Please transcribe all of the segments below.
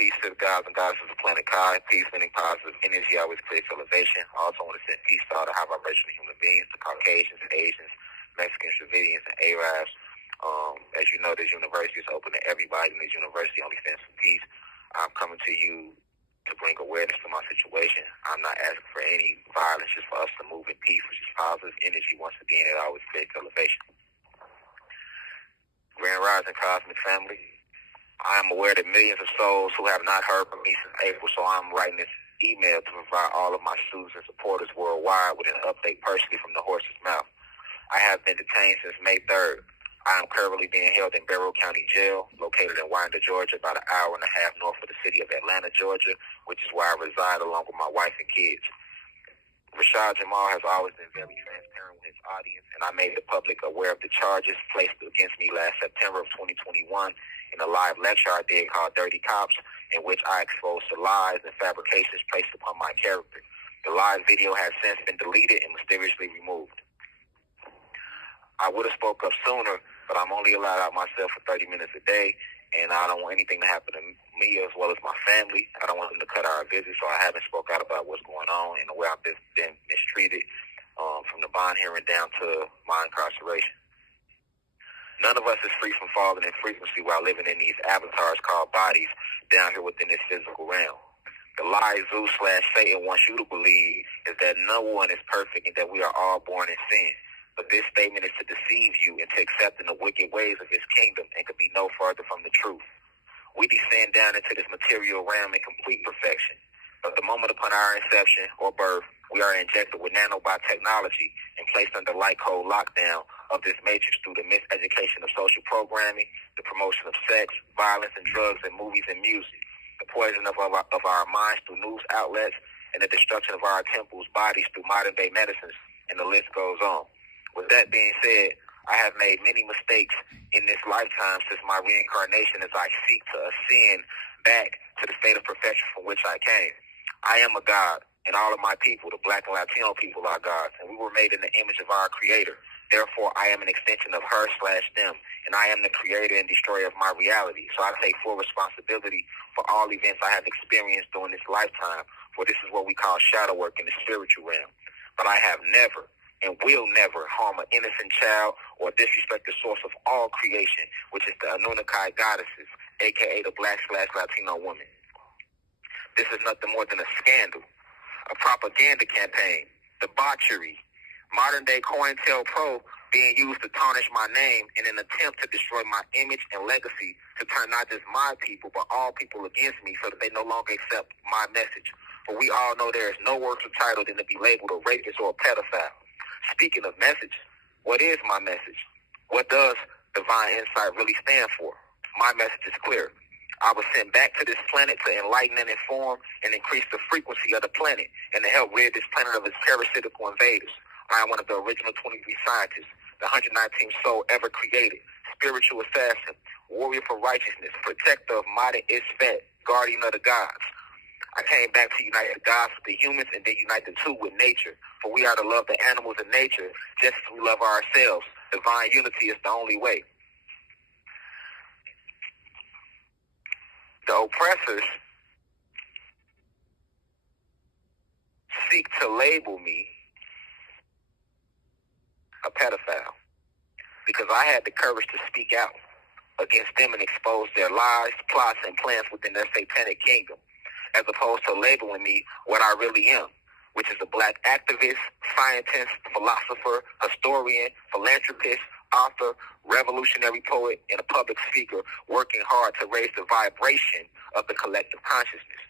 peace to the gods and goddesses of planet Kai. Peace, meaning positive energy, always creates elevation. I also want to send peace to all the high vibrational human beings, the Caucasians, Asians, Mexicans, Dravidians, and Arabs. As you know, this university is open to everybody, and this university only stands for peace. I'm coming to you to bring awareness to my situation. I'm not asking for any violence, just for us to move in peace, which is positive energy. Once again, it always creates elevation. Grand Rising Cosmic Family. I am aware that millions of souls who have not heard from me since April, so I'm writing this email to provide all of my students and supporters worldwide with an update personally from the horse's mouth. I have been detained since May 3rd. I am currently being held in Barrow County Jail, located in Winder, Georgia, about an hour and a half north of the city of Atlanta, Georgia, which is where I reside along with my wife and kids. Rashad Jamal has always been very transparent with his audience, and I made the public aware of the charges placed against me last September of 2021 in a live lecture I did called Dirty Cops, in which I exposed the lies and fabrications placed upon my character. The live video has since been deleted and mysteriously removed. I would have spoke up sooner, but I'm only allowed out myself for 30 minutes a day, and I don't want anything to happen to me as well as my family. I don't want them to cut our visits, so I haven't spoke out about what's going on and the way I've been mistreated from the bond hearing down to my incarceration. None of us is free from falling in frequency while living in these avatars called bodies down here within this physical realm. The lie Zeus/Satan wants you to believe is that no one is perfect and that we are all born in sin. But this statement is to deceive you into accepting the wicked ways of his kingdom and could be no further from the truth. We descend down into this material realm in complete perfection. But the moment upon our inception or birth, we are injected with nanobot technology and placed under light code lockdown of this matrix through the miseducation of social programming, the promotion of sex, violence, and drugs in movies and music, the poison of our minds through news outlets, and the destruction of our temples, bodies through modern-day medicines, and the list goes on. With that being said, I have made many mistakes in this lifetime since my reincarnation as I seek to ascend back to the state of perfection from which I came. I am a God, and all of my people, the Black and Latino people, are gods, and we were made in the image of our Creator. Therefore, I am an extension of her/them, and I am the creator and destroyer of my reality. So I take full responsibility for all events I have experienced during this lifetime, for this is what we call shadow work in the spiritual realm. But I have never and will never harm an innocent child or disrespect the source of all creation, which is the Anunnaki goddesses, a.k.a. the Black/Latino woman. This is nothing more than a scandal, a propaganda campaign, debauchery, modern-day COINTELPRO being used to tarnish my name in an attempt to destroy my image and legacy, to turn not just my people, but all people against me so that they no longer accept my message. For we all know there is no worse title than to be labeled a rapist or a pedophile. Speaking of message, what is my message? What does divine insight really stand for? My message is clear. I was sent back to this planet to enlighten and inform and increase the frequency of the planet and to help rid this planet of its parasitical invaders. I am one of the original 23 scientists, the 119th soul ever created, spiritual assassin, warrior for righteousness, protector of Mata Isfet, guardian of the gods. I came back to unite the gods with the humans and then unite the two with nature. For we are to love the animals and nature just as we love ourselves. Divine unity is the only way. The oppressors seek to label me a pedophile because I had the courage to speak out against them and expose their lies, plots, and plans within their satanic kingdom, as opposed to labeling me what I really am, which is a Black activist, scientist, philosopher, historian, philanthropist, author, revolutionary poet, and a public speaker working hard to raise the vibration of the collective consciousness.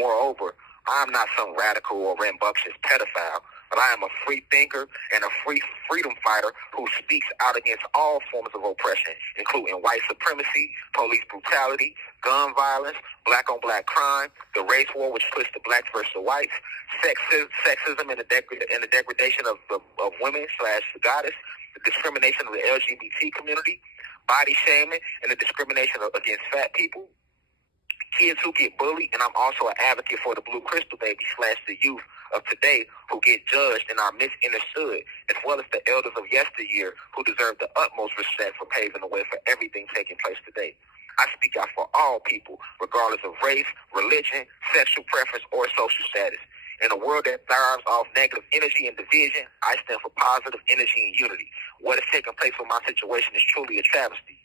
Moreover, I'm not some radical or rambunctious pedophile, but I am a free thinker and a freedom fighter who speaks out against all forms of oppression, including white supremacy, police brutality, gun violence, black-on-black crime, the race war which puts the blacks versus the whites, sexism and the degradation of women/goddess, the discrimination of the LGBT community, body shaming, and the discrimination against fat people, kids who get bullied, and I'm also an advocate for the blue crystal baby/the youth of today who get judged and are misunderstood, as well as the elders of yesteryear who deserve the utmost respect for paving the way for everything taking place today. I speak out for all all people, regardless of race, religion, sexual preference, or social status. In a world that thrives off negative energy and division, I stand for positive energy and unity. What is taking place with my situation is truly a travesty.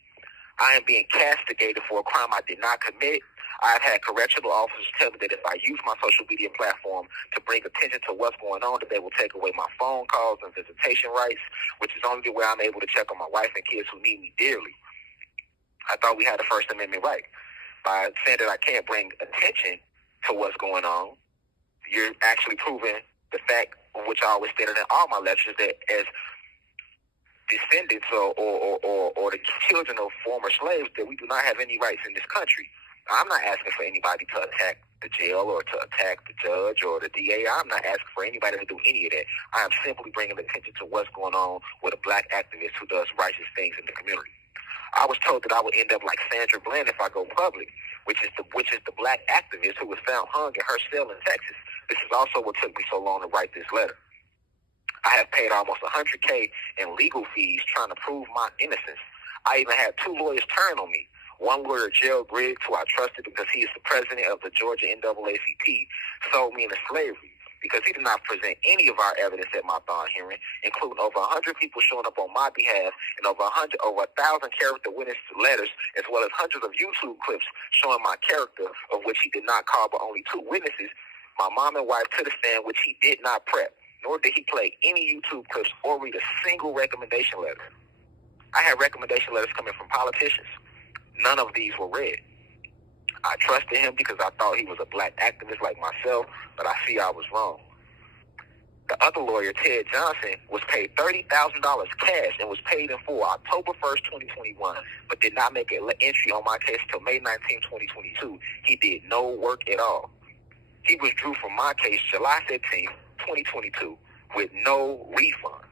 I am being castigated for a crime I did not commit. I've had correctional officers tell me that if I use my social media platform to bring attention to what's going on, that they will take away my phone calls and visitation rights, which is only the way I'm able to check on my wife and kids who need me dearly. I thought we had the First Amendment right. By saying that I can't bring attention to what's going on, you're actually proving the fact, which I always stated in all my lectures, that as descendants or the children of former slaves, that we do not have any rights in this country. I'm not asking for anybody to attack the jail or to attack the judge or the DA. I'm not asking for anybody to do any of that. I am simply bringing attention to what's going on with a black activist who does righteous things in the community. I was told that I would end up like Sandra if I go public, which is the black activist who was found hung in her cell in Texas. This is also what took me so long to write this letter. I have paid almost $100K in legal fees trying to prove my innocence. I even had 2 lawyers turn on me. One lawyer, Jamal, who I trusted because he is the president of the Georgia NAACP, sold me into slavery because he did not present any of our evidence at my bond hearing, including over 100 people showing up on my behalf and over 1,000 character witness letters, as well as hundreds of YouTube clips showing my character, of which he did not call but only 2 witnesses, my mom and wife, to the stand, which he did not prep, nor did he play any YouTube clips or read a single recommendation letter. I had recommendation letters coming from politicians. None of these were read. I trusted him because I thought he was a black activist like myself, but I see I was wrong. The other lawyer, Ted Johnson, was paid $30,000 cash and was paid in full October 1st, 2021, but did not make an entry on my case until May 19, 2022. He did no work at all. He withdrew from my case July 15, 2022, with no refund.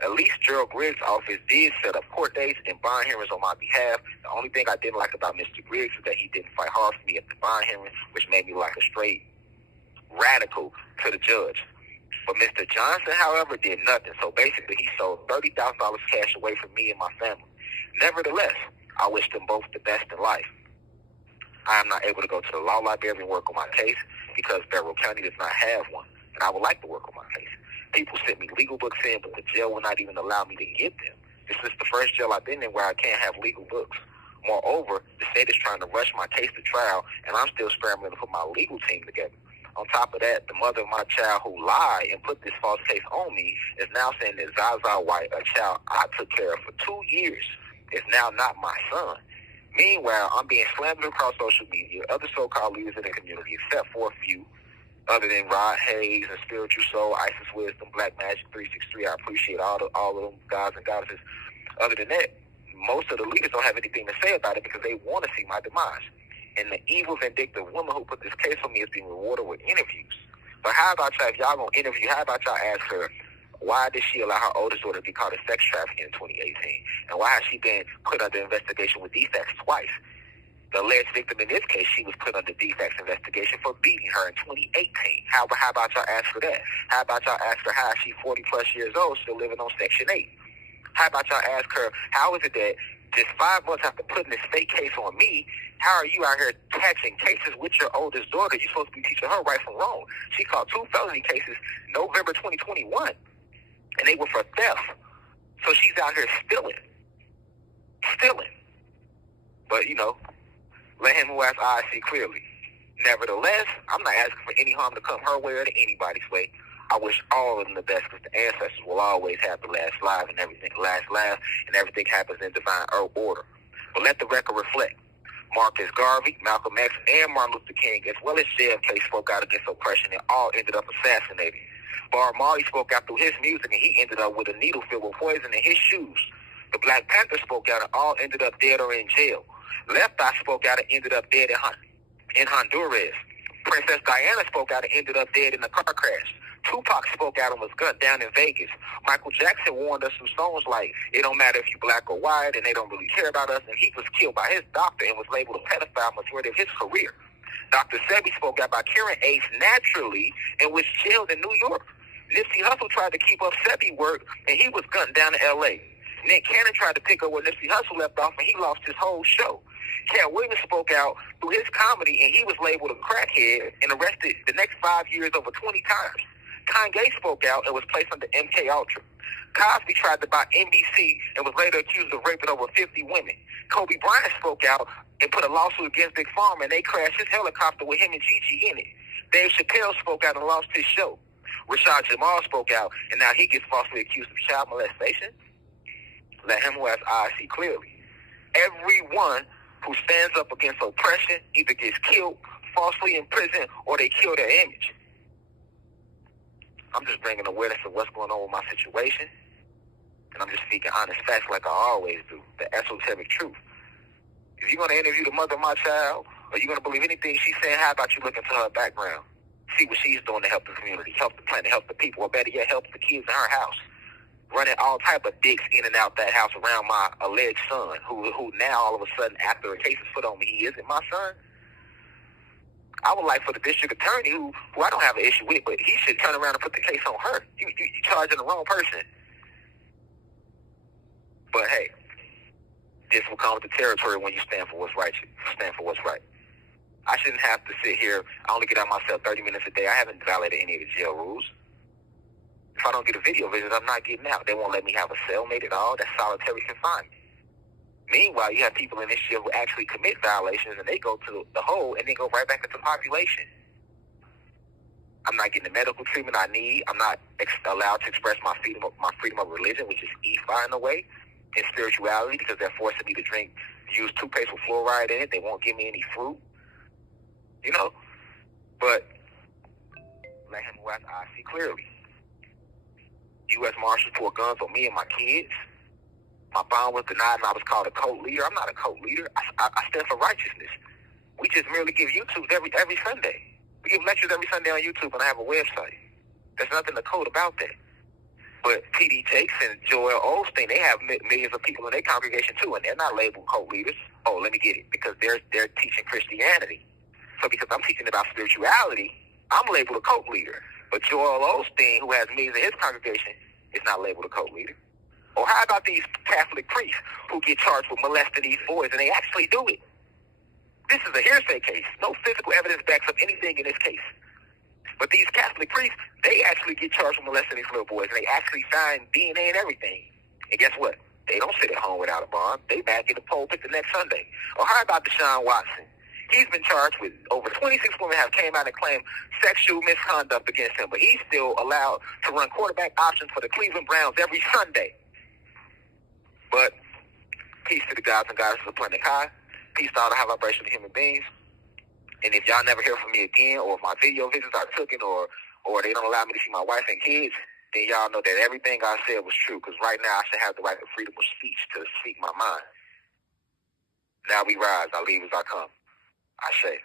At least Gerald Griggs' office did set up court dates and bond hearings on my behalf. The only thing I didn't like about Mr. Griggs is that he didn't fight hard for me at the bond hearing, which made me like a straight radical to the judge. But Mr. Johnson, however, did nothing. So basically, he sold $30,000 cash away from me and my family. Nevertheless, I wish them both the best in life. I am not able to go to the law library and work on my case because Barrow County does not have one, and I would like to work on my case. People sent me legal books in, but the jail will not even allow me to get them. This is the first jail I've been in where I can't have legal books. Moreover, the state is trying to rush my case to trial, and I'm still scrambling to put my legal team together. On top of that, the mother of my child who lied and put this false case on me is now saying that Zaza White, a child I took care of for 2 years, is now not my son. Meanwhile, I'm being slandered across social media, other so-called leaders in the community, except for a few, other than Rod Hayes and Spiritual Soul, Isis Wisdom, Black Magic 363. I appreciate all of them guys and goddesses. Other than that, most of the leaders don't have anything to say about it because they want to see my demise. And the evil, vindictive woman who put this case on me is being rewarded with interviews. But how about y'all, if y'all going to interview, how about y'all ask her, why did she allow her oldest daughter to be caught as sex trafficking in 2018? And why has she been put under investigation with defects twice? The alleged victim in this case, she was put under defects investigation for beating her in 2018. How about y'all ask her that? How about y'all ask her how she 40 plus years old still living on Section 8? How about y'all ask her, how is it that just 5 months after putting this fake case on me, how are you out here catching cases with your oldest daughter? You're supposed to be teaching her right from wrong. She caught 2 felony cases November 2021, and they were for theft. So she's out here stealing. But, let him who has eyes see clearly. Nevertheless, I'm not asking for any harm to come her way or to anybody's way. I wish all of them the best because the ancestors will always have the last laugh and everything happens in divine order. But let the record reflect. Marcus Garvey, Malcolm X, and Martin Luther King, as well as JFK, spoke out against oppression and all ended up assassinated. Bob Marley spoke out through his music and he ended up with a needle filled with poison in his shoes. The Black Panther spoke out and all ended up dead or in jail. Left Eye spoke out and ended up dead in Honduras. Princess Diana spoke out and ended up dead in a car crash. Tupac spoke out and was gunned down in Vegas. Michael Jackson warned us through songs like, it don't matter if you black or white and they don't really care about us, and he was killed by his doctor and was labeled a pedophile majority of his career. Dr. Sebi spoke out by curing AIDS naturally and was jailed in New York. Nipsey Hussle tried to keep up Sebi work and he was gunned down in L.A. Nick Cannon tried to pick up where Nipsey Hussle left off and he lost his whole show. Cat Williams spoke out through his comedy, and he was labeled a crackhead and arrested the next 5 years over 20 times. Kanye spoke out and was placed under MK Ultra. Cosby tried to buy NBC and was later accused of raping over 50 women. Kobe Bryant spoke out and put a lawsuit against Big Pharma, and they crashed his helicopter with him and Gigi in it. Dave Chappelle spoke out and lost his show. Rashad Jamal spoke out, and now he gets falsely accused of child molestation. Let him who has eyes see clearly. Everyone who stands up against oppression either gets killed, falsely imprisoned, or they kill their image. I'm just bringing awareness of what's going on with my situation, and I'm just speaking honest facts like I always do, the esoteric truth. If you're going to interview the mother of my child, or you're going to believe anything she's saying, how about you look into her background? See what she's doing to help the community, help the planet, help the people, or better yet, help the kids in her house. Running all type of dicks in and out that house around my alleged son, who now all of a sudden, after a case is put on me, he isn't my son. I would like for the district attorney, who I don't have an issue with, but he should turn around and put the case on her. You charging the wrong person. But hey, this will come with the territory when you stand for what's right. Stand for what's right. I shouldn't have to sit here. I only get out myself 30 minutes a day. I haven't violated any of the jail rules. If I don't get a video visit, I'm not getting out. They won't let me have a cellmate at all. That's solitary confinement. Meanwhile, you have people in this jail who actually commit violations, and they go to the hole and then go right back into population. I'm not getting the medical treatment I need. I'm not allowed to express my freedom of religion, which is EFI in a way, and spirituality, because they're forcing me to use toothpaste with fluoride in it. They won't give me any fruit. You know, but let him who has eyes see clearly. U.S. Marshals pulled guns on me and my kids. My bond was denied, and I was called a cult leader. I'm not a cult leader. I stand for righteousness. We just merely give YouTubes every Sunday. We give lectures every Sunday on YouTube, and I have a website. There's nothing to code about that. But T.D. Jakes and Joel Osteen, they have millions of people in their congregation too, and they're not labeled cult leaders. Oh, let me get it, because they're teaching Christianity. So because I'm teaching about spirituality, I'm labeled a cult leader. But Joel Osteen, who has millions in his congregation, is not labeled a cult leader. Or how about these Catholic priests who get charged with molesting these boys, and they actually do it? This is a hearsay case. No physical evidence backs up anything in this case. But these Catholic priests, they actually get charged with molesting these little boys, and they actually find DNA and everything. And guess what? They don't sit at home without a bond. They back in the pulpit the next Sunday. Or how about Deshaun Watson? He's been charged with over 26 women have came out and claimed sexual misconduct against him, but he's still allowed to run quarterback options for the Cleveland Browns every Sunday. But peace to the gods and goddesses of Planet High. Peace to all the high vibrational human beings. And if y'all never hear from me again, or if my video visits are taken, or they don't allow me to see my wife and kids, then y'all know that everything I said was true. Because right now I should have the right to freedom of speech to speak my mind. Now we rise. I leave as I come. I say.